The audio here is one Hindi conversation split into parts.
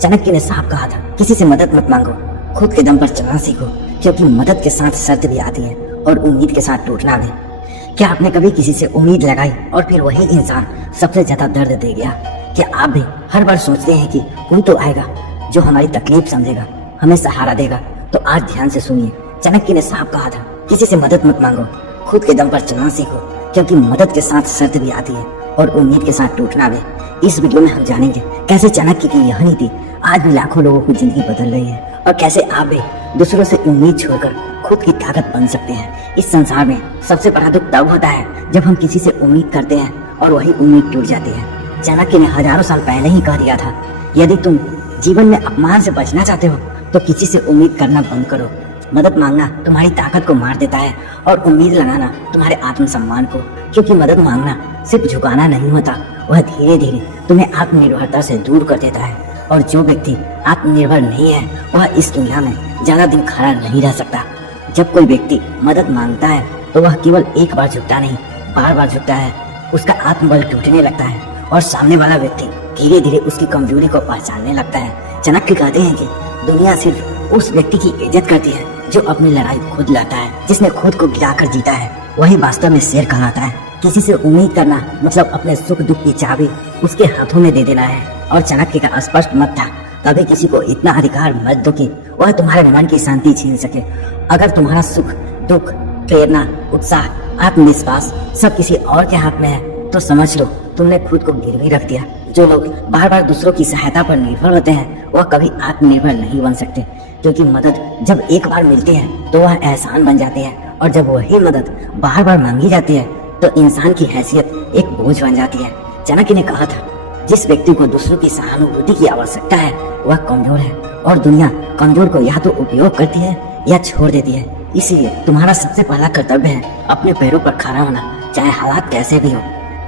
चाणक्य ने साफ कहा था, किसी से मदद मत मांगो, खुद के दम पर चलना सीखो, क्योंकि मदद के साथ शर्त भी आती है और उम्मीद के साथ टूटना भी। क्या आपने कभी किसी से उम्मीद लगाई और फिर वही इंसान सबसे ज्यादा दर्द दे गया? क्या आप भी हर बार सोचते हैं कि कोई तो आएगा जो हमारी तकलीफ समझेगा, हमें सहारा देगा? तो आज ध्यान से सुनिए, चाणक्य ने साफ कहा था, किसी से मदद मत मांगो, खुद के दम पर चलना सीखो, क्योंकि मदद के साथ शर्त भी आती है और उम्मीद के साथ टूटना भी। इस वीडियो में हम जानेंगे कैसे चाणक्य की यह नीति आज भी लाखों लोगों की जिंदगी बदल रही है और कैसे आप भी दूसरों से उम्मीद छोड़कर खुद की ताकत बन सकते हैं। इस संसार में सबसे बड़ा दुख तब होता है जब हम किसी से उम्मीद करते हैं और वही उम्मीद टूट जाती है। चाणक्य ने हजारों साल पहले ही कह दिया था, यदि तुम जीवन में अपमान से बचना चाहते हो तो किसी से उम्मीद करना बंद करो। मदद मांगना तुम्हारी ताकत को मार देता है और उम्मीद लगाना तुम्हारे आत्मसम्मान को, क्योंकि मदद मांगना सिर्फ झुकाना नहीं होता, वह धीरे धीरे तुम्हें आत्मनिर्भरता से दूर कर देता है। और जो व्यक्ति आत्मनिर्भर नहीं है वह इस दुनिया में ज्यादा दिन खड़ा नहीं रह सकता। जब कोई व्यक्ति मदद मांगता है तो वह केवल एक बार झुकता नहीं, बार बार झुकता है। उसका आत्मबल टूटने लगता है और सामने वाला व्यक्ति धीरे धीरे उसकी कमजोरी को पहचानने लगता है। चाणक्य कहते हैं कि दुनिया सिर्फ उस व्यक्ति की इज्जत करती है जो अपनी लड़ाई खुद लड़ता है, जिसने खुद को गिराकर जीता है, वही वास्तव में शेर कहलाता है। किसी से उम्मीद करना मतलब अपने सुख दुख की चाबी उसके हाथों में दे देना है। और चाणक्य का स्पष्ट मत था, कभी किसी को इतना अधिकार मत दो कि वह तुम्हारे मन की शांति छीन सके। अगर तुम्हारा सुख दुख, प्रेरणा, उत्साह, आत्मविश्वास सब किसी और के हाथ में है तो समझ लो तुमने खुद को गिरवी रख दिया। जो लोग बार बार दूसरों की सहायता पर निर्भर होते हैं वह कभी आत्मनिर्भर नहीं बन सकते, क्योंकि मदद जब एक बार मिलती है तो वह एहसान बन जाती है, और जब वही मदद बार बार मांगी जाती है तो इंसान की हैसियत एक बोझ बन जाती है। चाणक्य ने कहा था, जिस व्यक्ति को दूसरों की सहानुभूति की आवश्यकता है वह कमजोर है, और दुनिया कमजोर को या तो उपयोग करती है या छोड़ देती है। इसलिए तुम्हारा सबसे पहला कर्तव्य है अपने पैरों पर खड़ा होना, चाहे हालात कैसे भी हो।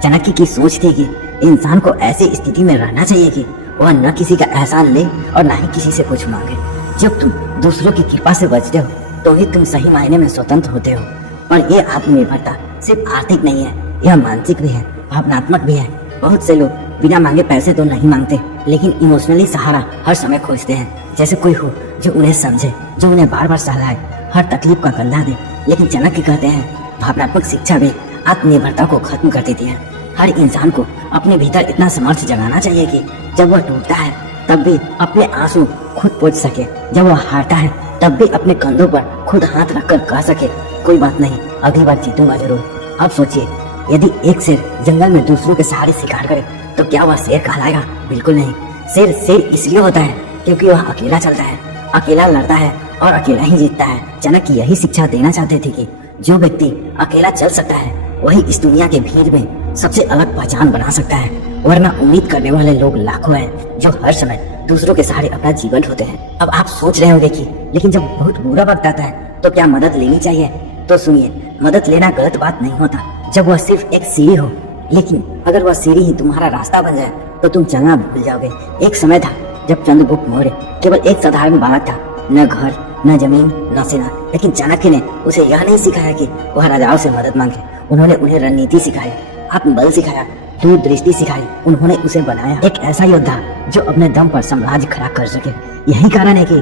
चाणक्य की सोच थी कि इंसान को ऐसी स्थिति में रहना चाहिए कि वह न किसी का एहसान ले और न ही किसी से कुछ मांगे। जब तुम दूसरों की कृपा से बचते हो तो ही तुम सही मायने में स्वतंत्र होते हो। और ये आत्मनिर्भरता सिर्फ आर्थिक नहीं है, यह मानसिक भी है, भावनात्मक भी है। बहुत से लोग बिना मांगे पैसे तो नहीं मांगते, लेकिन इमोशनली सहारा हर समय खोजते हैं। जैसे कोई हो जो उन्हें समझे, जो उन्हें बार बार सहलाए, हर तकलीफ का कंधा दे। लेकिन चाणक्य कहते हैं, भावनात्मक शिक्षा भी आत्मनिर्भरता को खत्म कर देती है। हर इंसान को अपने भीतर इतना सामर्थ्य जगाना चाहिए कि जब वह टूटता है तब भी अपने आंसू खुद पोंछ सके, जब वह हारता है तब भी अपने कंधों पर खुद हाथ रखकर कह सके, कोई बात नहीं, अगली बार जीतूंगा जरूर। अब सोचिए, यदि एक शेर जंगल में दूसरों के सहारे शिकार करे तो क्या वह शेर कहलाएगा? बिल्कुल नहीं। शेर शेर इसलिए होता है क्योंकि वह अकेला चलता है, अकेला लड़ता है और अकेला ही जीतता है। चाणक्य यही शिक्षा देना चाहते थे कि जो व्यक्ति अकेला चल सकता है वही इस दुनिया के भीड़ में सबसे अलग पहचान बना सकता है, वरना उम्मीद करने वाले लोग लाखों हैं जो हर समय दूसरों के सहारे अपना जीवन ढोते हैं। अब आप सोच रहे होंगे कि लेकिन जब बहुत बुरा वक्त आता है तो क्या मदद लेनी चाहिए? तो सुनिए, मदद लेना गलत बात नहीं होता जब वह सिर्फ एक सीढ़ी हो, लेकिन अगर वह सीढ़ी ही तुम्हारा रास्ता बन जाए तो तुम चलना भूल जाओगे। एक समय था जब चंद्रगुप्त मौर्य केवल एक साधारण बालक था, न घर, न जमीन, न सेना, लेकिन चाणक्य ने उसे यह नहीं सिखाया कि वह राजाओं से मदद मांगे। उन्होंने उन्हें रणनीति सिखाई, आत्मबल सिखाया, दूरदृष्टि सिखाई। उन्होंने उसे बनाया एक ऐसा योद्धा जो अपने दम पर साम्राज्य खड़ा कर सके। यही कारण है कि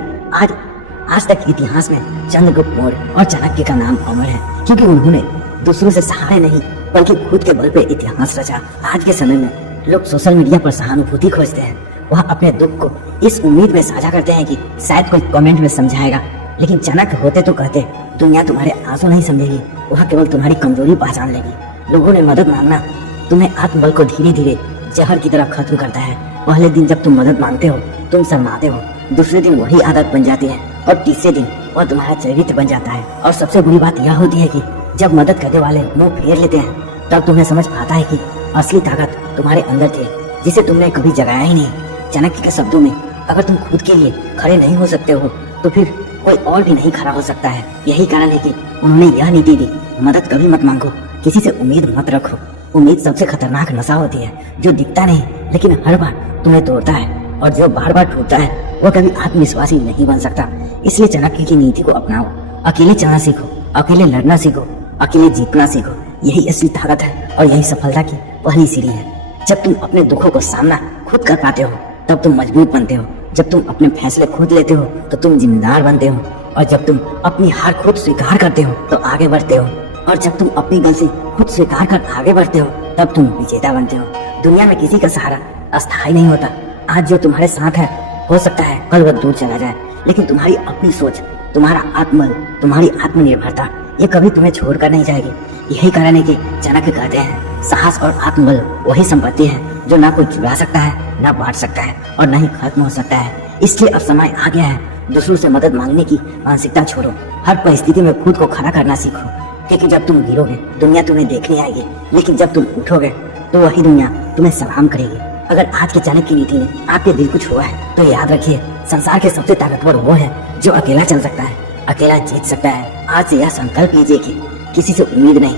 आज तक इतिहास में चंद्रगुप्त मौर्य और चाणक्य का नाम अमर है, क्योंकि उन्होंने दूसरों से सहारे नहीं बल्कि खुद के बल पे इतिहास रचा। आज के समय में लोग सोशल मीडिया पर सहानुभूति खोजते हैं, वह अपने दुख को इस उम्मीद में साझा करते हैं कि शायद कोई कमेंट में समझाएगा, लेकिन चाणक्य होते तो कहते, दुनिया तुम्हारे आंसू नहीं समझेगी, वह केवल तुम्हारी कमजोरी पहचान लेगी। लोगों ने मदद मांगना तुम्हें आत्मबल को धीरे धीरे जहर की तरफ खत्म करता है। पहले दिन जब तुम मदद मांगते हो तुम शर्माते हो, दूसरे दिन वही आदत बन जाती है और तीसरे दिन वह तुम्हारा चरित्र बन जाता है। और सबसे बुरी बात यह होती है कि जब मदद करने वाले मुंह फेर लेते हैं तब तुम्हें समझ आता है कि असली ताकत तुम्हारे अंदर थी, जिसे तुमने कभी जगाया ही नहीं। चाणक्य के शब्दों में, अगर तुम खुद के लिए खड़े नहीं हो सकते हो तो फिर कोई और भी नहीं खड़ा हो सकता है। यही कारण है कि उन्होंने यह नीति दी, मदद कभी मत मांगो, किसी से उम्मीद मत रखो। उम्मीद सबसे खतरनाक नशा होती है जो दिखता नहीं लेकिन हर बार तुम्हें तोड़ता है, और जो बार बार टूटता है वह कभी आत्मविश्वासी नहीं बन सकता। इसलिए चाणक्य की नीति को अपनाओ, अकेले चलना सीखो, अकेले लड़ना सीखो, अकेले जीतना सीखो। यही असली ताकत है और यही सफलता की पहली सीढ़ी है। जब तुम अपने दुखों को सामना खुद कर पाते हो तब तुम मजबूत बनते हो, जब तुम अपने फैसले खुद लेते हो तो तुम जिम्मेदार बनते हो, और जब तुम अपनी हार खुद स्वीकार करते हो तो आगे बढ़ते हो, और जब तुम अपनी गलती खुद स्वीकार कर आगे बढ़ते हो तब तुम विजेता बनते हो। दुनिया में किसी का सहारा अस्थायी नहीं होता। आज जो तुम्हारे साथ है हो सकता है कल वह दूर चला जाए, लेकिन तुम्हारी अपनी सोच, तुम्हारा आत्मबल, तुम्हारी आत्मनिर्भरता ये कभी तुम्हें छोड़कर नहीं जाएगी। यही कारण है कि चाणक्य कहते हैं साहस और आत्मबल वही संपत्ति है जो ना कोई चुरा सकता है, ना बांट सकता है और ना ही खत्म हो सकता है। इसलिए अब समय आ गया है दूसरों से मदद मांगने की मानसिकता छोड़ो। हर परिस्थिति में खुद को खड़ा करना सीखो, क्योंकि जब तुम गिरोगे दुनिया तुम्हें देखने आएगी, लेकिन जब तुम उठोगे तो वही दुनिया तुम्हें सलाम करेगी। अगर आज के चाणक्य की नीति में आपके दिल कुछ हुआ है तो याद रखिए, संसार के सबसे ताकतवर वो है जो अकेला चल सकता है, अकेला जीत सकता है। आज से यह संकल्प लीजिए कि किसी से उम्मीद नहीं,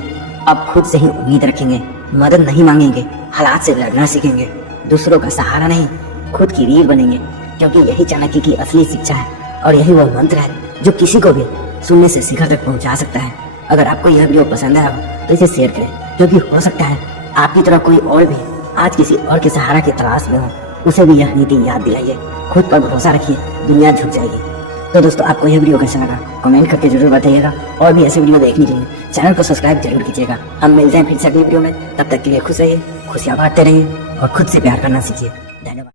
अब खुद से ही उम्मीद रखेंगे, मदद नहीं मांगेंगे, हालात से लड़ना सीखेंगे, दूसरों का सहारा नहीं खुद की रीढ़ बनेंगे, क्योंकि यही चाणक्य की असली शिक्षा है और यही वो मंत्र है जो किसी को भी शून्य से शिखर तक पहुंचा सकता है। अगर आपको यह वीडियो पसंद आया हो तो इसे शेयर करें, क्योंकि हो सकता है आपकी तरह कोई और भी आज किसी और के सहारा की तलाश में हो, उसे भी यह नीति याद दिलाइए। खुद पर भरोसा रखिए, दुनिया झुक जाएगी। तो दोस्तों, आपको यह वीडियो कैसा लगा कमेंट करके जरूर बताइएगा, और भी ऐसे वीडियो देखने के लिए चैनल को सब्सक्राइब जरूर कीजिएगा। हम मिलते हैं फिर से अगली वीडियो में, तब तक के लिए खुश रहिए, खुशियां बांटते रहिए और खुद से प्यार करना सीखिए। धन्यवाद।